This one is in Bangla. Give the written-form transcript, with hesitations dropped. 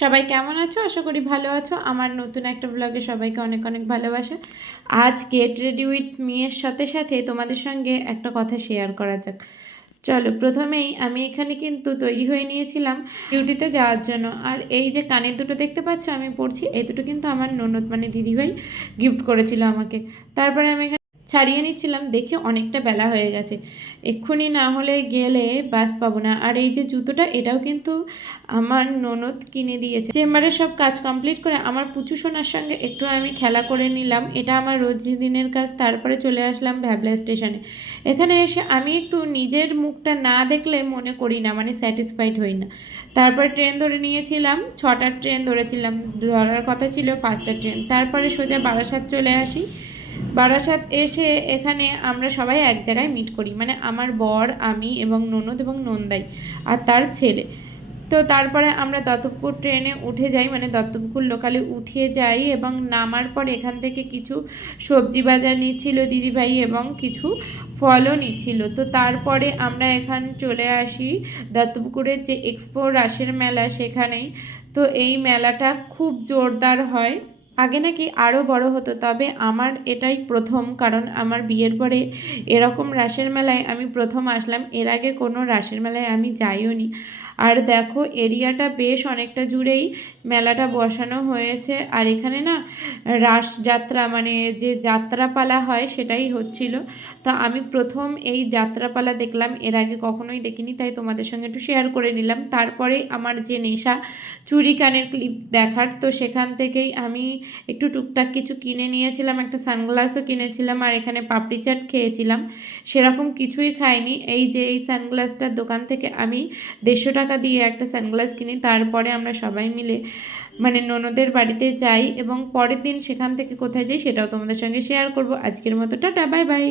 সবাই কেমন আছো? আশা করি ভালো আছো। আমার নতুন একটা ব্লগে সবাইকে অনেক অনেক ভালোবাসা। আজ গেট রেডি উইথ মি এর সাথে সাথে তোমাদের সঙ্গে একটা কথা শেয়ার করা যাক। চলো, প্রথমেই আমি এখানে কিন্তু তৈরি হয়ে নিয়েছিলাম ডিউটিতে যাওয়ার জন্য। আর এই যে কানের দুটো দেখতে পাচ্ছ আমি পরছি, এই দুটো কিন্তু আমার ননদ মানে দিদিভাই গিফট করেছিল আমাকে। তারপরে আমি এখানে ছাড়িয়ে নিচ্ছিলাম, দেখে অনেকটা বেলা হয়ে গেছে, এক্ষুনি না হলে গেলে বাস পাবো না। আর এই যে জুতোটা, এটাও কিন্তু আমার ননদ কিনে দিয়েছে। চেম্বারে সব কাজ কমপ্লিট করে আমার পুচু সোনার সঙ্গে একটু আমি খেলা করে নিলাম, এটা আমার রোজ দিনের কাজ। তারপরে চলে আসলাম ভ্যাবলা স্টেশনে। এখানে এসে আমি একটু নিজের মুখটা না দেখলে মনে করি না, মানে স্যাটিসফাইড হই না। তারপর ট্রেন ধরে নিয়েছিলাম, 6টার ট্রেন ধরেছিলাম, ধরার কথা ছিল 5টার ট্রেন। তারপরে সোজা বারাসাত চলে আসি। বারাসাত এসে এখানে আমরা সবাই এক জায়গায় মিট করি, মানে আমার বর, আমি এবং ননদ এবং নন্দাই আর তার ছেলে। তো তারপরে আমরা দত্তপুকুর ট্রেনে উঠে যাই, মানে দত্তপুকুর লোকালে উঠে যাই, এবং নামার পর এখান থেকে কিছু সবজি বাজার নিচ্ছিল দিদিভাই এবং কিছু ফলও নিচ্ছিল। তো তারপরে আমরা এখান চলে আসি দত্তপুকুরের যে এক্সপো রাসের মেলা, সেখানেই। তো এই মেলাটা খুব জোরদার হয়, আগে নাকি আরও বড় হতো, তবে আমার এটাই প্রথম, কারণ আমার বিয়ের পরে এরকম রাসের মেলায় আমি প্রথম আসলাম। এর আগে কোনো রাসের মেলায় আমি যাইও নি। আর দেখো, এরিয়াটা বেশ অনেকটা জুড়েই মেলাটা বসানো হয়েছে। আর এখানে না রাস যাত্রা, মানে যে যাত্রাপালা হয় সেটাই হচ্ছিল। তো আমি প্রথম এই যাত্রাপালা দেখলাম, এর আগে কখনোই দেখিনি, তাই তোমাদের সঙ্গে একটু শেয়ার করে নিলাম। তারপরে আমার যে নেশা চুড়ি কানের ক্লিপ দেখার, তো সেখান থেকেই আমি একটু টুকটাক কিছু কিনে নিয়েছিলাম, একটা সানগ্লাসও কিনেছিলাম, আর এখানে পাপড়ি চাট খেয়েছিলাম। সেরকম কিছুই খাইনি। এই যে এই সানগ্লাসটার দোকান থেকে আমি 150 টাকা দিয়ে একটা সানগ্লাস কিনি। তারপরে আমরা সবাই মিলে মানে ননদের বাড়িতে যাই, এবং পরের দিন সেখান থেকে কোথায় যাই সেটাও তোমাদের সঙ্গে শেয়ার করব। আজকের মতো টাটা, বাই বাই।